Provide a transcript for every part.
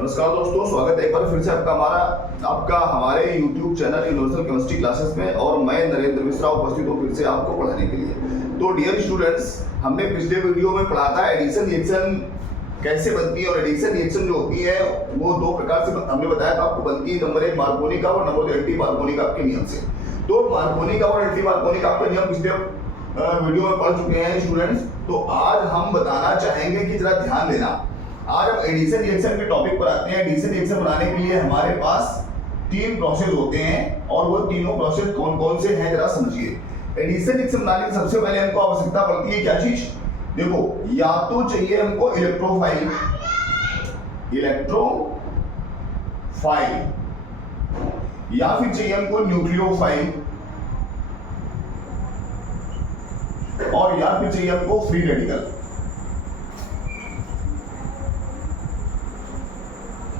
नमस्कार दोस्तों, स्वागत है एक बार फिर से आपका हमारे YouTube channel universal chemistry classes में। और मैं नरेंद्र मिश्रा उपस्थित हूँ फिर से आपको पढ़ाने के लिए। तो डियर स्टूडेंट्स, हमने पिछले वीडियो में पढ़ा था एडिशन रिएक्शन कैसे बनती है। और एडिशन रिएक्शन जो होती है वो दो प्रकार से हमने बताया था आपको बनती है। नंबर एक मार्कोनी का और नंबर दो एंटी मार्कोनी का आपके नियम से। तो मार्कोनी का और एंटी मार्कोनी का आपका नियम पिछले वीडियो में पढ़ चुके हैं स्टूडेंट्स। तो आज हम बताना चाहेंगे कि जरा ध्यान देना, आज हम एडिशन रिएक्शन के टॉपिक पर आते हैं। एडिशन रिएक्शन बनाने के लिए हमारे पास तीन प्रोसेस होते हैं और वो तीनों प्रोसेस कौन कौन से हैं जरा समझिए। एडिशन रिएक्शन बनाने की सबसे पहले हमको आवश्यकता पड़ती है क्या चीज, देखो, या तो चाहिए हमको इलेक्ट्रोफाइल या फिर चाहिए हमको न्यूक्लियोफाइल और या फिर चाहिए हमको फ्री रेडिकल।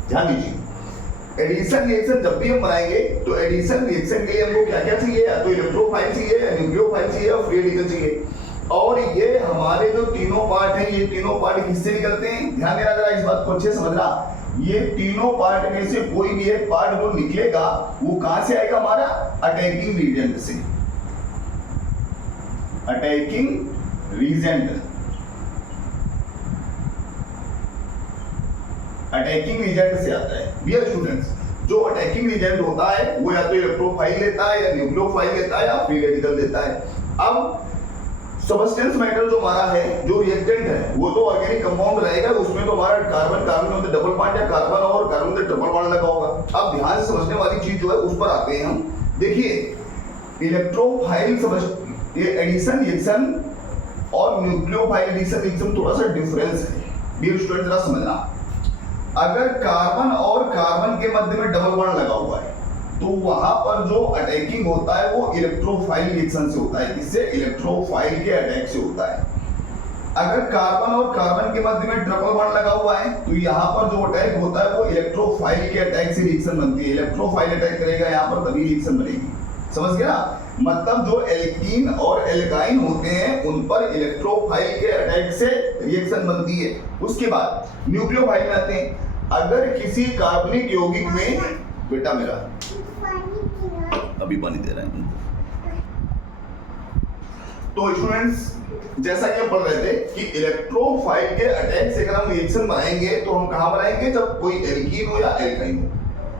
ध्यान दीजिए, एडिशन रिएक्शन जब भी हम बनाएंगे तो एडिशन रिएक्शन के लिए हमको क्या क्या चाहिए, या तो इलेक्ट्रोफाइल चाहिए या न्यूक्लियोफाइल चाहिए और फ्री रेडिकल चाहिए। और ये हमारे जो तीनों पार्ट हैं, ये तीनों पार्ट किससे निकलते हैं, ध्यान देना जरा, इस बात को अच्छे समझना। ये तीनों पार्ट में से कोई भी एक पार्ट जो निकलेगा वो कहां से आएगा, हमारा अटैकिंग रीजेंट से। अटैकिंग रीजेंट, अटैकिंग रीजेंट से आता है। डियर स्टूडेंट्स, जो अटैकिंग रीजेंट होता है वो या तो इलेक्ट्रोफाइल लेता है या न्यूक्लियोफाइल लेता है या फ्री रेडिकल देता है। अब सबस्टेंस मैटर जो हमारा है, जो रिएक्टेंट है, वो तो ऑर्गेनिक कंपाउंड रहेगा, उसमें तो हमारा कार्बन कार्बन में डबल बॉन्ड या कार्बन और कार्बन में ट्रिपल बॉन्ड लगा होगा। अब ध्यान से समझने वाली चीज जो है उस पर आते हैं हम। देखिए, इलेक्ट्रोफाइल ये एडिशन रिएक्शन और न्यूक्लियोफाइल एडिशन रिएक्शन थोड़ा सा डिफरेंस है। डियर स्टूडेंट जरा समझना, अगर कार्बन और कार्बन के मध्य में डबल बॉन्ड लगा हुआ है तो वहां पर जो अटैकिंग होता है वो इलेक्ट्रोफाइल रिएक्शन से होता है। इससे इलेक्ट्रोफाइल के अटैक से होता है। अगर कार्बन और कार्बन के मध्य में ट्रिपल बॉन्ड लगा हुआ है तो यहाँ पर जो अटैक होता है वो इलेक्ट्रोफाइल के अटैक से रिएक्शन बनती है। इलेक्ट्रोफाइल अटैक करेगा यहाँ पर तभी रिएक्शन बनेगी, समझ गया। मतलब जो एल्कीन और एल्काइन होते हैं उन पर इलेक्ट्रोफाइल के अटैक से रिएक्शन बनती है। उसके बाद न्यूक्लियोफाइल में आते हैं। अगर किसी कार्बनिक यौगिक में, बेटा मेरा अभी पानी दे रहा है। तो स्टूडेंट्स, जैसा कि हम पढ़ रहे थे कि इलेक्ट्रोफाइल के अटैक से अगर हम रिएक्शन बनाएंगे तो हम कहां बनाएंगे, जब कोई एल्कीन हो या एल्काइन हो,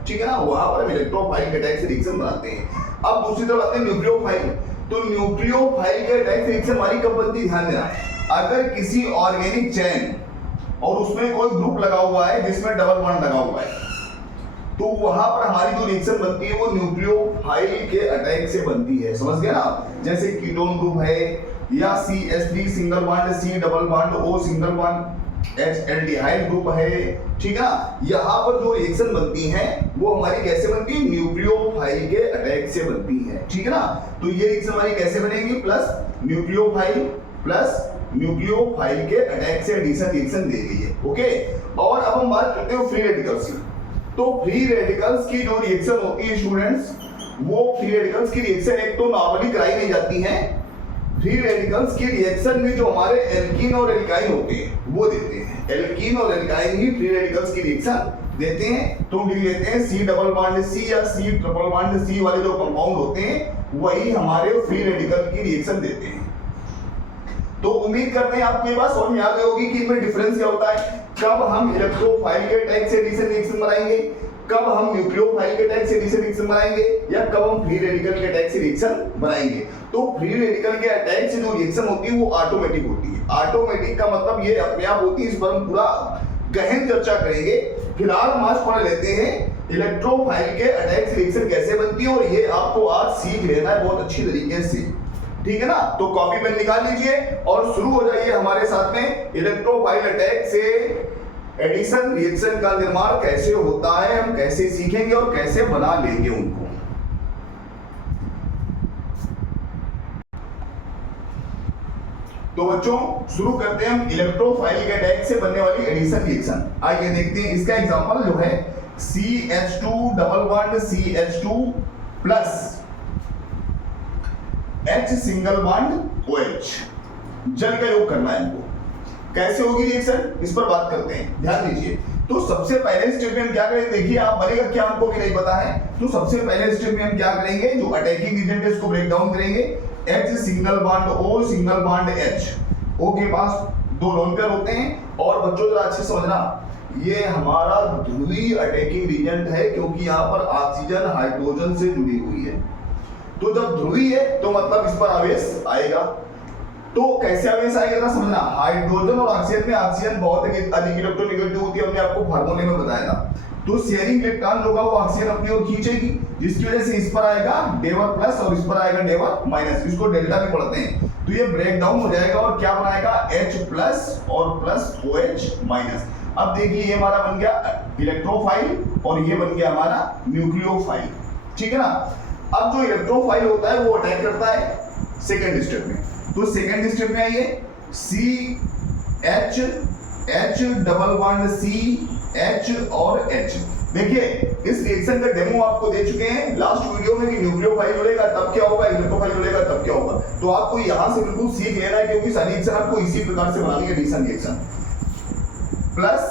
ठीक है ना, वहां पर हम इलेक्ट्रोफाइल के अटैक से रिएक्शन बनाते हैं। अब दूसरी तरफ आते हैं न्यूक्लियोफाइल। तो न्यूक्लियोफाइल के अटैक से रिएक्शन हमारी कब बनती है, ध्यान देना, अगर किसी ऑर्गेनिक चेन और उसमें कोई ग्रुप लगा हुआ है जिसमें डबल बॉन्ड लगा हुआ है तो वहां पर हमारी जो रिएक्शन बनती है वो न्यूक्लियोफाइल के अटैक से बनती है, समझ गए ना। जैसे कीटोन ग्रुप है या CH3 single bond C double bond O single bond H aldehyde group है, ठीक है। यहाँ पर जो रिएक्शन बनती है वो हमारी कैसे बनती है, न्यूक्लियोफाइल के अटैक से बनती है, ठीक है ना। तो ये रिएक्शन हमारी कैसे बनेगी, प्लस न्यूक्लियोफाइल के अटैक से एडिशन रिएक्शन दे गई है, ओके। और अब हम बात करते हैं फ्री रेडिकल्स की। तो फ्री रेडिकल्स की जो रिएक्शन होती है स्टूडेंट्स, वो फ्री रेडिकल्स की रिएक्शन एक तो नॉर्मली कराई नहीं जाती है। फ्री रेडिकल्स की रिएक्शन में जो हमारे एल्कीन और एल्काइन होते हैं वो देते हैं। एल्कीन और एल्काइन ही फ्री रेडिकल्स की रिएक्शन देते हैं। तो लिख लेते हैं C डबल बॉन्ड C या C ट्रिपल बॉन्ड C वाले जो कंपाउंड होते हैं वही हमारे फ्री रेडिकल की रिएक्शन देते हैं। तो उम्मीद करते हैं आपको ये बात समझ में आ गई होगी कि इनमें डिफरेंस क्या होता है। कब हम इलेक्ट्रोफाइल के अटैक से एडिशन रिएक्शन बनाएंगे, कब हम न्यूक्लियोफाइल के अटैक से एडिशन रिएक्शन बनाएंगे, या कब हम फ्री रेडिकल के अटैक से रिएक्शन बनाएंगे। तो फ्री रेडिकल के अटैक से जो रिएक्शन होती है वो ऑटोमेटिक होती है। ऑटोमेटिक का मतलब ये अपने आप होती है, इस पर हम पूरा गहन चर्चा करेंगे। फिलहाल हम आज पढ़ लेते हैं इलेक्ट्रोफाइल के अटैक से रिएक्शन कैसे बनती है, और ये आपको आज सीख लेना है बहुत अच्छी तरीके से, ठीक है ना। तो कॉपी पेन निकाल लीजिए और शुरू हो जाइए हमारे साथ में। इलेक्ट्रोफाइल अटैक से एडिशन रिएक्शन का निर्माण कैसे होता है, हम कैसे सीखेंगे और कैसे बना लेंगे उनको। तो बच्चों शुरू करते हैं हम इलेक्ट्रोफाइल के अटैक से बनने वाली एडिशन रिएक्शन। आइए देखते हैं इसका एग्जांपल जो है CH2 double bond CH2 plus H single bond OH, जल का योग करना है इनको। कैसे होगी रिएक्शन, इस पर बात करते हैं, ध्यान दीजिए। तो सबसे पहले स्टेप में हम क्या करेंगे, देखिए आप बनेगा क्या हमको भी नहीं पता है। तो सबसे पहले स्टेप में हम क्या करेंगे, जो अटैकिंग एजेंट है उसको ब्रेक डाउन करेंगे। H single bond O single bond H, O के पास 2 लोन पेयर होते हैं। और बच्चों जरा अच्छे समझना, ये हमारा ध्रुवीय अटैकिंग एजेंट है क्योंकि यहाँ पर ऑक्सीजन हाइड्रोजन से जुड़ी हुई है। तो जब ध्रुवीय है तो मतलब इस पर आवेश आएगा। तो कैसे आवेश आएगा जरा समझना, हाइड्रोजन और ऑक्सीजन में ऑक्सीजन बहुत अधिक इलेक्ट्रोनेगेटिव होती है, हमने आपको फार्मूले में बताया था। तो शेयरिंग इलेक्ट्रॉन होगा वो ऑक्सीजन अपनी ओर खींचेगी, जिसकी वजह से इस पर आएगा डेवर प्लस और इस पर आएगा डेवर माइनस, इसको डेल्टा भी पढ़ते हैं। तो ये ब्रेक डाउन हो जाएगा और क्या बनाएगा, H प्लस और प्लस OH माइनस। अब देखिए ये हमारा बन गया इलेक्ट्रोफाइल और ये बन गया हमारा न्यूक्लियोफाइल, ठीक है ना। अब जो इलेक्ट्रोफाइल होता है वो अटैक करता है सेकंड स्टेप में। तो सेकंड स्टेप में आइए, CH H double bond CH और H। देखिए इस रिएक्शन का डेमो आपको दे चुके हैं लास्ट वीडियो में कि न्यूक्लियोफाइल जुड़ेगा तब क्या होगा, इलेक्ट्रोफाइल जुड़ेगा तब क्या होगा। तो आपको यहां से बिल्कुल सीख लेना है क्योंकि सारी रिएक्शन आपको इसी प्रकार से बनानी है, addition reaction plus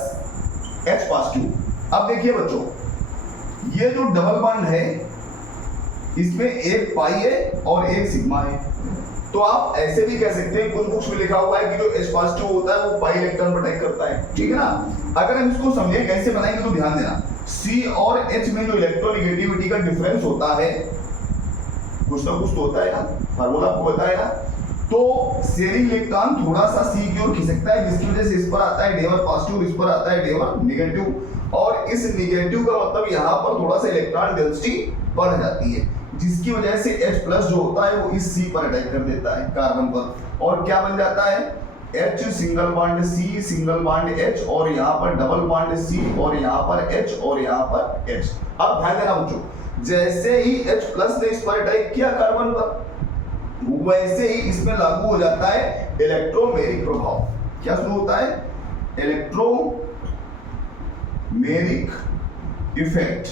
H positive. अब देखिए बच्चों, ये जो डबल बॉन्ड है इसमें एक पाई है और एक सिग्मा है। तो आप ऐसे भी कह सकते हैं, कुछ बुक्स में लिखा हुआ है कि जो H पॉजिटिव होता है वो पाई इलेक्ट्रॉन पर अटैक करता है, ठीक है ना। अगर हम इसको समझें कैसे बनाएंगे तो ध्यान देना, C और H में जो इलेक्ट्रोनेगेटिविटी का डिफरेंस होता है कुछ ना कुछ तो होता है ना, फार्मूला आपको बताया ना। तो शेयरिंग इलेक्ट्रॉन थोड़ा सा C की ओर खिसकता है, जिसकी वजह से इस पर आता है डेवर पॉजिटिव, इस पर आता है डेवर नेगेटिव। और इस नेगेटिव का मतलब यहाँ पर थोड़ा सा इलेक्ट्रॉन डेंसिटी बढ़ जाती है, जिसकी वजह से H प्लस जो होता है वो इस C पर अटैक कर देता है कार्बन पर। और क्या बन जाता है, H single bond C single bond H और यहाँ पर डबल बॉन्ड C और यहाँ पर H और यहाँ पर H। अब ध्यान देना बच्चों, जैसे ही H प्लस ने इस पर अटैक किया कार्बन पर, वैसे ही इसमें लागू हो जाता है इलेक्ट्रोमेरिक प्रभाव। क्या शुरू होता है, इलेक्ट्रोमेरिक इफेक्ट।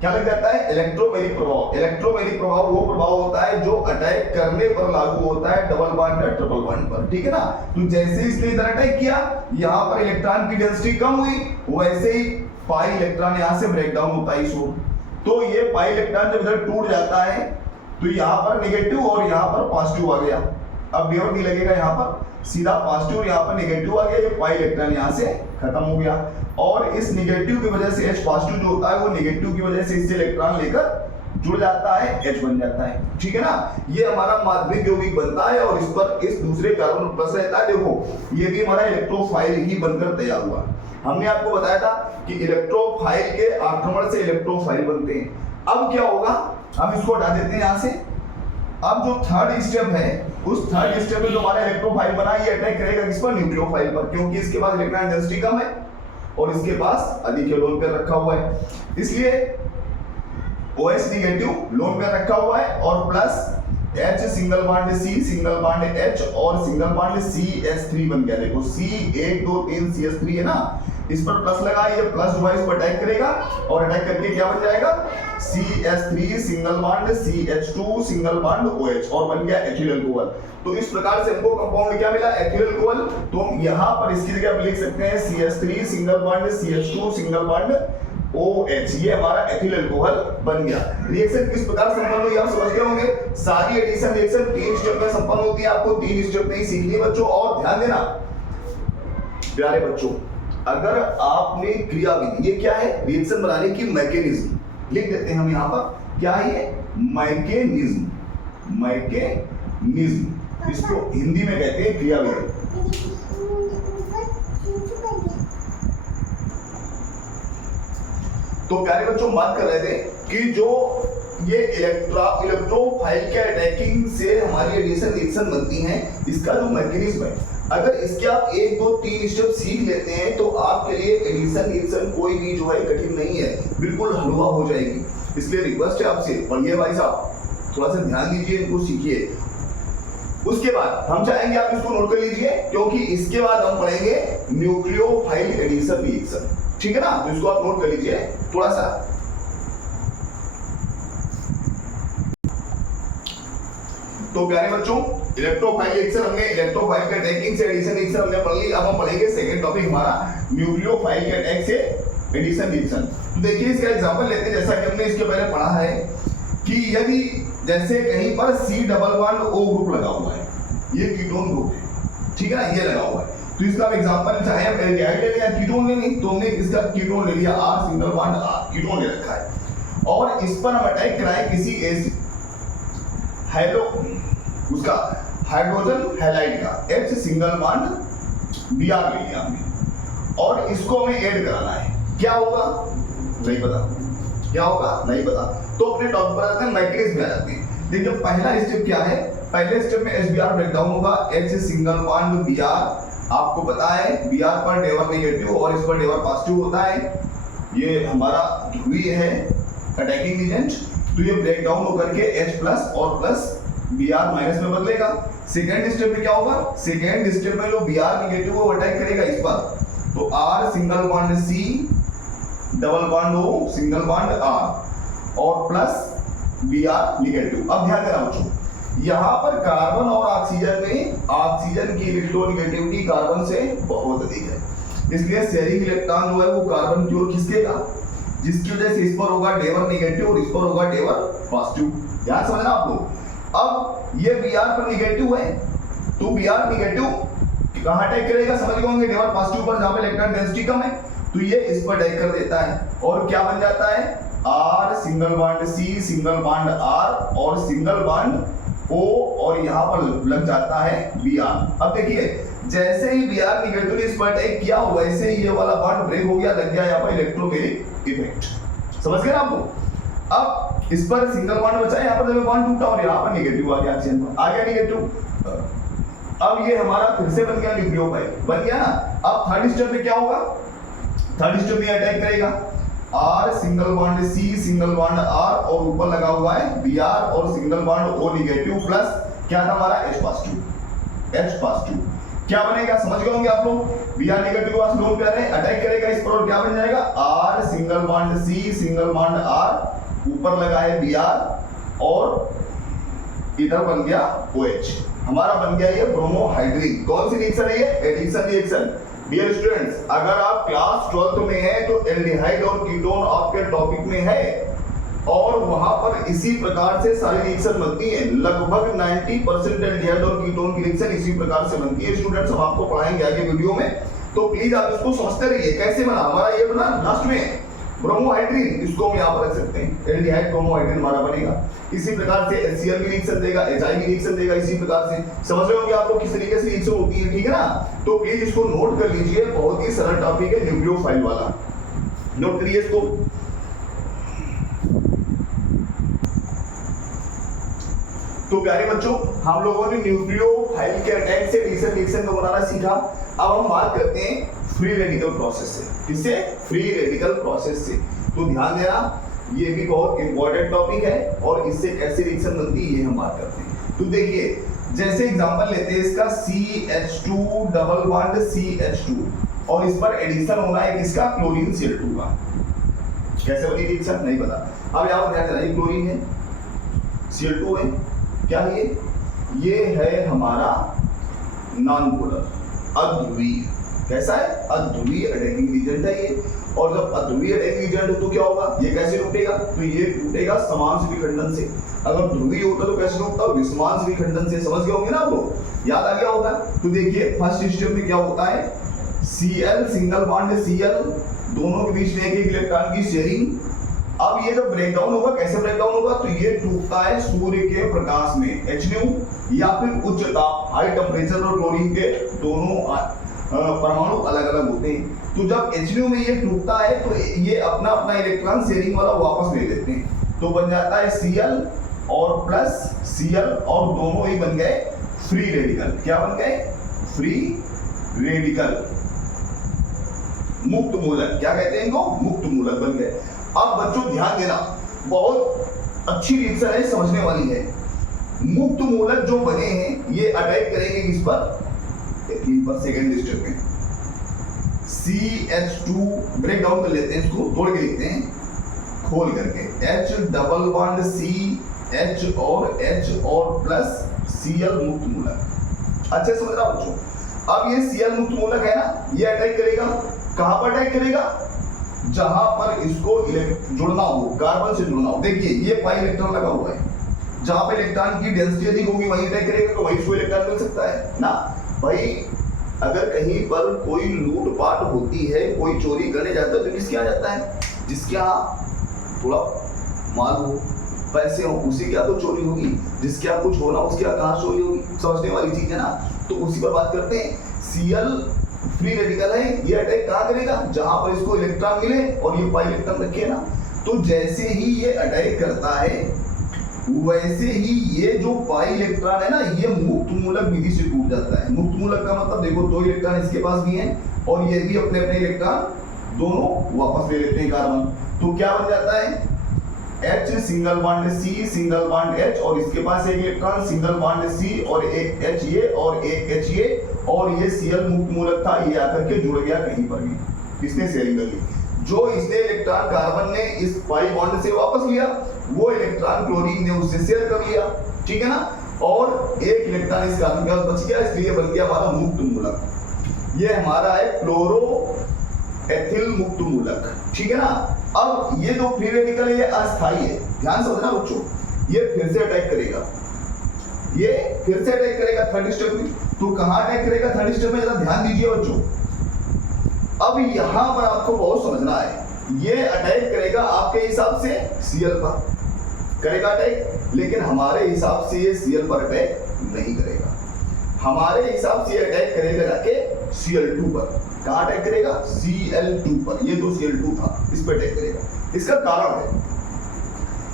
क्या लग जाता है, इलेक्ट्रोमेरिक प्रभाव। इलेक्ट्रोमेरिक प्रभाव वो प्रभाव होता है जो अटैक करने पर लागू होता है डबल बॉन्ड या ट्रिपल बॉन्ड पर, ठीक है ना। तो जैसे इसने इधर अटैक किया, यहाँ पर इलेक्ट्रॉन की डेंसिटी कम हुई, वैसे ही पाई इलेक्ट्रॉन यहाँ से ब्रेक डाउन होता है इस ओर। तो ये पाई इलेक्ट्रॉन जब इधर टूट जाता है तो यहाँ पर नेगेटिव और यहाँ पर पॉजिटिव आ गया। अब डेवर नहीं लगेगा, यहाँ पर सीधा पॉजिटिव और यहाँ पर नेगेटिव आ गया, ये पाई इलेक्ट्रॉन यहाँ से खत्म हो गया। और इस नेगेटिव की वजह से H पॉजिटिव जो होता है वो नेगेटिव की वजह से इससे इलेक्ट्रॉन लेकर जुड़ जाता है, H बन जाता है, ठीक है ना। ये हमारा माध्यमिक यौगिक बनता है और इस पर इस दूसरे कार्बन प्लस रहता है। देखो ये भी हमारा इलेक्ट्रोफाइल ही बनकर तैयार हुआ। हमने आपको बताया था कि इलेक्ट्रोफाइल के आक्रमण से इलेक्ट्रोफाइल बनते हैं। अब क्या होगा, हम इसको हटा देते हैं यहाँ से। अब जो थर्ड स्टेप है, उस थर्ड स्टेप में जो हमारा इलेक्ट्रोफाइल बना, ये अटैक करेगा किस पर, न्यूक्लियोफाइल पर, क्योंकि इसके पास इलेक्ट्रॉन डेंसिटी कम है और इसके पास अधिक लोन पेयर रखा हुआ है, इसलिए OH नेगेटिव लोन पेयर रखा हुआ है और plus H single bond C single bond H और सिंगल बॉन्ड CH3 बन गया। देखो C 1 2 3 CH3 है ना, इस पर प्लस लगा, ये प्लस जो है इस पर अटैक करेगा और अटैक करके क्या बन जाएगा, CH3 single bond CH2 single bond OH और बन गया एथिल अल्कोहल। तो इस प्रकार से हमको कंपाउंड क्या मिला, एथिल अल्कोहल। तो हम यहाँ पर इसकी जगह लिख सकते हैं CH3 single bond CH2 single bond OH, ये हमारा एथिल अल्कोहल बन गया। रिएक्शन किस प्रकार संपन्न हुई आप समझ गए होंगे। सारी एडिशन रिएक्शन 3 स्टेप में संपन्न होती है, आपको 3 स्टेप में ही सीखनी है बच्चों। और ध्यान देना प्यारे बच्चों, अगर आपने क्रियाविधि, ये क्या है, रिएक्शन बनाने की मैकेनिज्म लिख देते हैं हम यहाँ पर, क्या है ये, मैकेनिज्म। मैकेनिज्म इसको हिंदी में कहते हैं क्रियाविधि। तो प्यारे बच्चों बात कर रहे थे कि जो ये इलेक्ट्रोफाइल के अटैकिंग से हमारी एडिशन रिएक्शन बनती हैं, इसका जो मैकेनिज्म है, अगर इसके आप 1 2 3 स्टेप सीख लेते हैं तो आपके लिए एडिशन रिएक्शन कोई भी जो है कठिन नहीं है, बिल्कुल हलवा हो जाएगी। इसलिए रिक्वेस्ट है आपसे, पढ़िए भाई साहब, थोड़ा सा ध्यान दीजिए, इनको सीखिए। उसके बाद हम चाहेंगे आप इसको नोट कर लीजिए, क्योंकि इसके बाद हम पढ़ेंगे न्यूक्लियोफाइल एडिशन रिएक्शन, ठीक है ना। तो इसको आप नोट कर लीजिए थोड़ा सा। तो प्यारे बच्चों इलेक्ट्रोफाइल रिएक्शन हमने इलेक्ट्रोफाइल के अटैकिंग से एडिशन रिएक्शन हमने पढ़ ली। अब हम पढ़ेंगे सेकंड टॉपिक हमारा न्यूक्लियोफाइल के अटैक से एडिशन रिएक्शन। तो देखिए इसका एग्जांपल लेते हैं, जैसा कि हमने इसके पहले पढ़ा है कि यदि जैसे कहीं पर C double bond O group लगा हुआ है, ये कीटोन ग्रुप है, ठीक है ना, ये लगा हुआ है, तो इसका एग्जांपल चाहे हम एल्डिहाइड ले लिया, कीटोन ले ली, तो हमने इसका कीटोन ले लिया R single bond R, ketone ले रखा है, और इस पर हम अटैक कराएं किसी एसिड हाइड्रो उसका हाइड्रोजन हैलाइड का H सिंगल बॉन्ड Br ले लिया हमने, और इसको हमें ऐड कराना है। क्या होगा नहीं पता, क्या होगा नहीं पता, तो अपने टॉपिक पर आते हैं, मैकेनिज्म में आ जाते हैं। देखिए पहला स्टेप क्या है, पहले स्टेप में HBr ब्रेकडाउन होगा, H सिंगल बॉन्ड Br, आपको पता है Br पर डेवर नेगेटिव और इस पर डेवर पॉजिटिव होता है, ये हमारा ध्रुवीय है अटैकिंग एजेंट, तो ये ब्रेकडाउन होकर के H प्लस और प्लस Br माइनस में बदलेगा। सेकेंड स्टेप में क्या होगा, सेकेंड स्टेप में जो Br नेगेटिव वो अटैक करेगा इस पर, तो R single bond C double bond O single bond R और प्लस Br नेगेटिव। अब ध्यान देना बच्चों, यहाँ पर कार्बन और ऑक्सीजन में ऑक्सीजन की इलेक्ट्रोनेगेटिविटी कार्बन से बहुत अधिक है, इसलिए शेयरिंग इलेक्ट्रॉन जो है वो कार्बन की ओर खिसकेगा, जिसकी वजह से इस पर होगा डेवर नेगेटिव और इस पर होगा डेवर पॉजिटिव। ध्यान समझना आप लोग। अब ये Br पर नेगेटिव है, तो Br नेगेटिव कहाँ अटैक करेगा, समझ गए होंगे, डेवर पॉजिटिव पर, जहाँ पे इलेक्ट्रॉन डेंसिटी कम है, तो ये इस पर अटैक कर देता है, और क्या बन जाता है R single bond C single bond R और सिंगल बॉन्ड O, और यहाँ पर लग जाता है Br। अब देखिए जैसे ही Br नेगेटिव ने इस पर अटैक किया, वैसे ही ये वाला बॉन्ड ब्रेक हो गया, लग गया यहाँ पर इलेक्ट्रोमेग्नेटिक इफेक्ट, समझ गए ना आपको। अब इस पर सिंगल बॉन्ड बचा, यहाँ पर जब बॉन्ड टूटा और यहाँ पर नेगेटिव आ गया, ऑक्सीजन पर आ गया नेगेटिव। अब ये हमारा फिर से बन गया न्यूक्लियोफाइल, बन गया ना। अब थर्ड स्टेप में क्या होगा, थर्ड स्टेप में अटैक करेगा R single bond C single bond R और ऊपर लगा हुआ है Br और single bond O negative plus क्या था हमारा H पॉजिटिव। क्या बनेगा समझ गए होंगे आप लोग, Br नेगेटिव वास लोन कर रहे हैं, अटैक करेगा इस पर, और क्या बन जाएगा R single bond C single bond R, ऊपर लगा है Br और इधर बन गया OH, हमारा बन गया ये ब्रोमोहाइड्रिन। कौन सी रिएक्शन है ये, एडिशन रिएक्शन। डियर स्टूडेंट्स, अगर आप क्लास 12th में हैं तो एल्डिहाइड और कीटोन आपके टॉपिक में है, और वहां पर इसी प्रकार से सारी रिएक्शन बनती है, लगभग 90% एल्डिहाइड और कीटोन की रिएक्शन इसी प्रकार से बनती है। स्टूडेंट्स हम आपको पढ़ाएंगे आगे वीडियो में, तो प्लीज आप इसको समझते रहिए। कैसे बना हमारा ये बना लास्ट में ब्रोमोहाइड्रिन, इसको हम यहाँ पर रख सकते हैं, एल्डिहाइड ब्रोमोहाइड्रिन हमारा बनेगा। इसी प्रकार से HCl भी रिएक्शन देगा, HI भी रिएक्शन देगा, इसी प्रकार से समझ रहे होंगे आप लोग किस तरीके से रिएक्शन होती है, ठीक है ना। तो प्लीज इसको नोट कर लीजिए, बहुत ही सरल टॉपिक है न्यूक्लियोफाइल वाला, नोट करिए इसको। तो प्यारे बच्चों, हम लोगों ने न्यूक्लियोफाइल के अटैक से एडिशन रिएक्शन को बनाना सीखा। अब हम बात करते हैं फ्री रेडिकल प्रोसेस से। किससे, फ्री रेडिकल प्रोसेस से। तो ध्यान देना, ये भी बहुत इंपॉर्टेंट टॉपिक है, और इससे कैसे रिएक्शन बनती है ये हम बात करते हैं। तो देखिए जैसे एग्जांपल लेते हैं इसका CH2 डबल बॉन्ड CH2, और इस पर एडिशन होना है किसका, क्लोरीन Cl2 का। कैसे बनी रिएक्शन नहीं पता, अब यहाँ पर ध्यान देना, ये क्लोरीन है, Cl2 है, क्या है ये है हमारा नॉन पोलर अध्रुवीय। कैसा है, अध्रुवीय अटैकिंग एजेंट है ये, और जब अध्रुवीय अटैकिंग एजेंट है तो क्या होगा, ये कैसे टूटेगा, तो ये टूटेगा समांश विखंडन से। अगर ध्रुवीय होता तो कैसे टूटता, विषमांश विखंडन से। समझ गए होंगे ना आप लोग, याद आ गया होगा। तो देखिए फर्स्ट स्टेप में क्या होता है, Cl सिंगल बॉन्ड Cl, दोनों के बीच में एक इलेक्ट्रॉन की शेयरिंग। अब ये जब ब्रेकडाउन होगा, कैसे ब्रेकडाउन होगा, तो ये टूटता है सूर्य के प्रकाश में, Hν, या फिर उच्च ताप हाई टेम्परेचर और क्लोरीन के दोनों परमाणु अलग अलग होते हैं। तो जब Hν में ये टूटता है तो ये अपना अपना इलेक्ट्रॉन शेयरिंग वाला वापस ले लेते हैं, तो बन जाता है Cl और प्लस Cl, और दोनों ही बन गए फ्री रेडिकल। क्या बन गए, फ्री रेडिकल, मुक्त मूलक। क्या कहते हैं इनको, मुक्त मूलक बन गए। अब बच्चों ध्यान देना, बहुत अच्छी रिएक्शन है, समझने वाली है। मुक्त मूलक जो बने हैं ये अटैक करेंगे किस पर, सेकेंड स्टेप में CH2 ब्रेक डाउन कर लेते हैं, इसको तोड़ के लिखते हैं खोल करके, H double bond C H और प्लस Cl मुक्त मूलक। अच्छे समझ रहा बच्चों। अब ये Cl मुक्त मूलक है ना, ये अटैक करेगा, कहां पर अटैक करेगा? जहां पर इसको जुड़ना हो, कार्बन से जुड़ना हो। देखिए ये पाई इलेक्ट्रॉन लगा हुआ है, जहां पे इलेक्ट्रॉन की डेंसिटी अधिक होगी वहीं अटैक करेगा, तो वहीं इसको इलेक्ट्रॉन मिल सकता है ना भाई। अगर कहीं पर कोई लूटपाट होती है, कोई चोरी करने जाता है, तो किसके यहाँ जाता है? जिसके यहाँ थोड़ा माल हो, पैसे हो, उसी के यहाँ तो चोरी होगी। जिसके यहाँ कुछ होना, उसके यहाँ कहाँ चोरी होगी? समझने वाली चीज है ना। तो उसी पर बात करते हैं। Cl फ्री रेडिकल है, ये अटैक कहाँ करेगा? जहां पर इसको इलेक्ट्रॉन मिले और ये पाई इलेक्ट्रॉन रखे ना। तो जैसे ही ये अटैक करता है, वैसे ही ये जो पाई इलेक्ट्रॉन है ना, ये मुक्त मूलक विधि से टूट जाता है। मुक्त मूलक का मतलब देखो, दो इलेक्ट्रॉन इसके पास भी हैं और ये भी अपने अपने इलेक्ट्रॉन दोनों वापस ले लेते हैं कार्बन। तो क्या बन जाता है? H single bond C single bond H, और इसके पास एक इलेक्ट्रॉन सिंगल बॉन्ड C और एक H ये और एक H ये, और ये Cl मुक्त मूलक था, ये आकर के जुड़ गया कहीं पर भी, इसने शेयरिंग कर ली। जो इसने इलेक्ट्रॉन कार्बन ने इस पाई बॉन्ड से वापस लिया, वो इलेक्ट्रॉन क्लोरीन ने उससे शेयर कर लिया, ठीक है ना। और एक इलेक्ट्रॉन इस कार्बन के पास बच गया, इसलिए बन गया हमारा मुक्त मूलक। ये हमारा है क्लोरो एथिल मुक्त मूलक, ठीक है ना। अब ये जो फ्री रेडिकल है ये अस्थाई है, ध्यान समझना बच्चों। ये फिर से अटैक करेगा, ये फिर से अटैक करेगा थर्ड स्टेप में। तो कहां अटैक करेगा? थर्ड स्टेप में, जरा ध्यान दीजिए बच्चों। अब यहां पर आपको बहुत समझना है, ये अटैक करेगा आपके हिसाब से Cl पर करेगा अटैक, लेकिन हमारे हिसाब से ये Cl पर अटैक नहीं करेगा। हमारे हिसाब से अटैक करेगा जाके Cl2 पर। कहां अटैक करेगा? Cl2 पर। ये जो Cl2 था इस पर अटैक करेगा। इसका कारण है,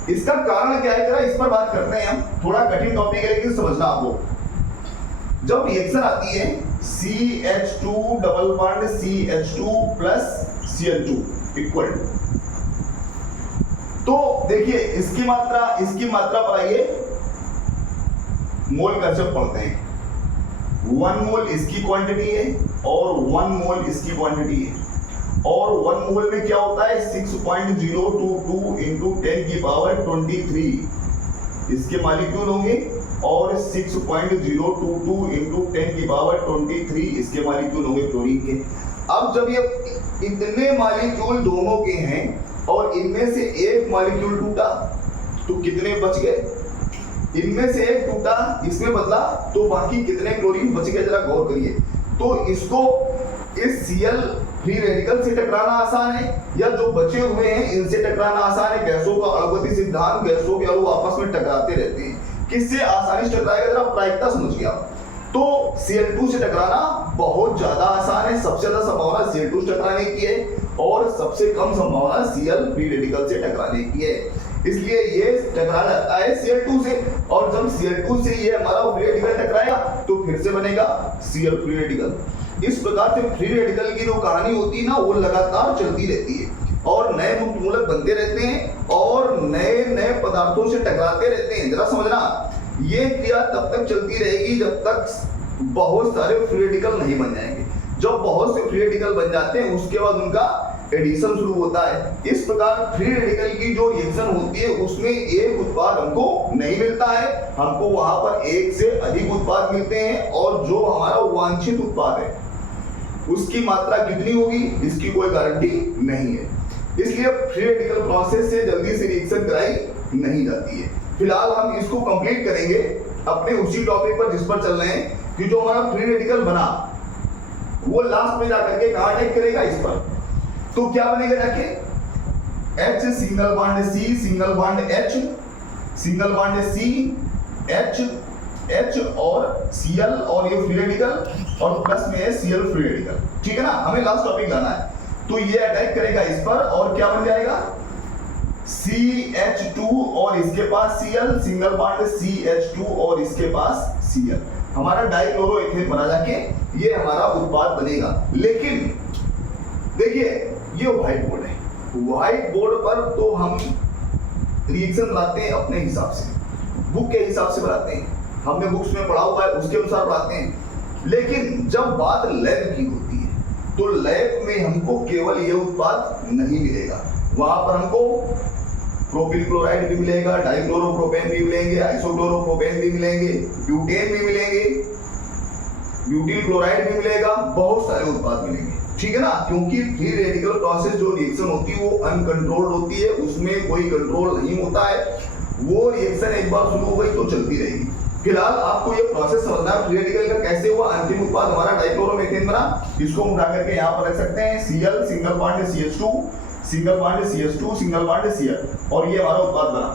इसका कारण क्या है, जरा इस पर बात करते हैं हम। थोड़ा कठिन टॉपिक है लेकिन समझना आपको। जब रिएक्शन आती है CH2 double bond CH2 plus Cl2 equal to, तो देखिए इसकी मात्रा पर आइए, मोल कंसेप्ट पढ़ते हैं। 1 मोल इसकी क्वांटिटी है और 1 मोल इसकी क्वांटिटी है, और 1 मोल में क्या होता है? 6.022 इंटू 10 की पावर 23 इसके मॉलिक्यूल होंगे, और 6.022 इंटू 10 की पावर 23 इसके मॉलिक्यूल होंगे क्लोरीन के। अब जब ये इतने मॉलिक्यूल दोनों के हैं और इनमें से एक मॉलिक्यूल टूटा, तो कितने बच गए? इनमें से एक टूटा, इसमें बदला, तो बाकी कितने क्लोरीन बच गए? जरा गौर करिए। तो इसको इस Cl फ्री रेडिकल से टकराना आसान है, या जो बचे हुए हैं इनसे टकराना आसान है? गैसों का अणुगति सिद्धांत, गैसों के अणु आपस में टकराते रहते हैं। किससे आसानी से टकराएगा? जरा प्रायिकता समझ गया। तो Cl2 से टकराना बहुत ज्यादा आसान है। सबसे ज्यादा संभावना Cl2 से टकराने की है और सबसे कम संभावना Cl फ्री रेडिकल से टकराने की है। इसलिए ये टकरा जाता है Cl2 से, और जब Cl2 से ये हमारा फ्री रेडिकल टकराएगा तो फिर से बनेगा Cl फ्री रेडिकल। इस प्रकार से फ्री रेडिकल की जो कहानी होती है ना, वो लगातार चलती रहती है और नए मुक्त मूलक बनते रहते हैं और नए नए पदार्थों से टकराते रहते हैं। जरा समझना, ये क्रिया तब तक चलती रहेगी जब तक बहुत सारे फ्री रेडिकल नहीं बन जाएंगे। जब बहुत से फ्री रेडिकल बन जाते हैं उसके बाद उनका एडिशन शुरू होता है। इस प्रकार फ्री रेडिकल की जो रिएक्शन होती है उसमें एक उत्पाद हमको नहीं मिलता है, हमको वहां पर एक से अधिक उत्पाद मिलते हैं, और जो हमारा वांछित उत्पाद है उसकी मात्रा कितनी होगी इसकी कोई गारंटी नहीं है। इसलिए फ्री रेडिकल प्रोसेस से जल्दी से रिएक्शन कराई नहीं जाती है। फिलहाल हम इसको कंप्लीट करेंगे अपने उसी टॉपिक पर जिस पर चल रहे हैं कि जो हमारा फ्री रेडिकल बना वो लास्ट में जाकर के कहां अटैक करेगा? इस पर। तो क्या बनेगा जाके? H single bond C single bond H single bond C H और Cl, और ये फ्री रेडिकल और प्लस में है Cl फ्री रेडिकल, ठीक है ना। हमें लास्ट टॉपिक लाना है। तो ये अटैक करेगा इस पर और क्या बन जाएगा? CH2 और इसके पास Cl सिंगल बॉन्ड CH2 और इसके पास Cl, हमारा डाइक्लोरोएथेन बना जाके ये हमारा उत्पाद बनेगा। लेकिन देखिए ये व्हाइट बोर्ड है, व्हाइट बोर्ड पर तो हम रिएक्शन बनाते हैं अपने हिसाब से, बुक के हिसाब से बनाते हैं, हमने बुक्स में पढ़ा हुआ है उसके अनुसार बनाते हैं। लेकिन जब बात लैब की होती है तो लैब में हमको केवल ये उत्पाद नहीं मिलेगा, वहां पर हमको प्रोपिल क्लोराइड भी मिलेगा, डाइक्लोरोप्रोपेन भी मिलेंगे, आइसोक्लोरोप्रोपेन भी मिलेंगे, ब्यूटेन भी मिलेंगे, ब्यूटिल क्लोराइड भी मिलेगा, बहुत सारे उत्पाद मिलेंगे, ठीक है ना। क्योंकि फ्री रेडिकल प्रोसेस जो रिएक्शन होती है वो अनकंट्रोल्ड होती है, उसमें कोई कंट्रोल नहीं होता है, वो रिएक्शन एक बार शुरू हो गई तो चलती रहेगी। फिलहाल आपको ये प्रोसेस समझना है फ्री रेडिकल का कैसे हुआ। अंतिम उत्पाद हमारा डाइक्लोरोमेथेन बना, इसको उठा करके यहाँ पर रख सकते हैं, Cl single bond CH2, single bond CH2, single bond Cl, और ये हमारा उत्पाद बना।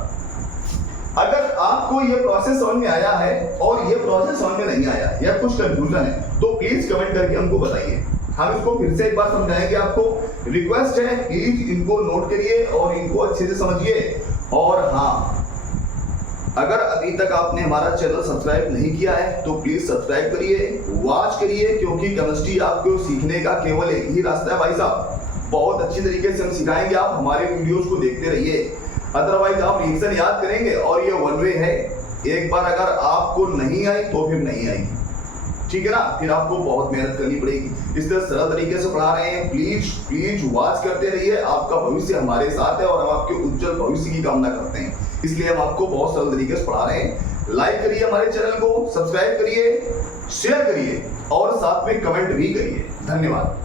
अगर आपको ये प्रोसेस समझ में आया है और ये प्रोसेस समझ में नहीं आया या कुछ कंफ्यूजन है तो प्लीज कमेंट करके हमको बताइए, हम इसको फिर से एक बार समझाएंगे। आपको रिक्वेस्ट है प्लीज इनको नोट करिए और इनको अच्छे से समझिए। और हाँ, अगर अभी तक आपने हमारा चैनल सब्सक्राइब नहीं किया है तो प्लीज सब्सक्राइब करिए, वॉच करिए, क्योंकि केमिस्ट्री आपको सीखने का केवल एक ही रास्ता है भाई साहब। बहुत अच्छी तरीके से हम सिखाएंगे, आप हमारे वीडियोस को देखते रहिए। अदरवाइज आप रिएक्शन याद करेंगे और ये वन वे है, एक बार अगर आपको नहीं आई तो फिर नहीं आएगी, ठीक है ना, फिर आपको बहुत मेहनत करनी पड़ेगी। इस तरह सरल तरीके से पढ़ा रहे हैं, प्लीज प्लीज वॉच करते रहिए। आपका भविष्य हमारे साथ है और हम आपके उज्जवल भविष्य की कामना करते हैं, इसलिए हम आपको बहुत सरल तरीके से पढ़ा रहे हैं। लाइक करिए हमारे चैनल को, सब्सक्राइब करिए, शेयर करिए और साथ में कमेंट भी करिए। धन्यवाद।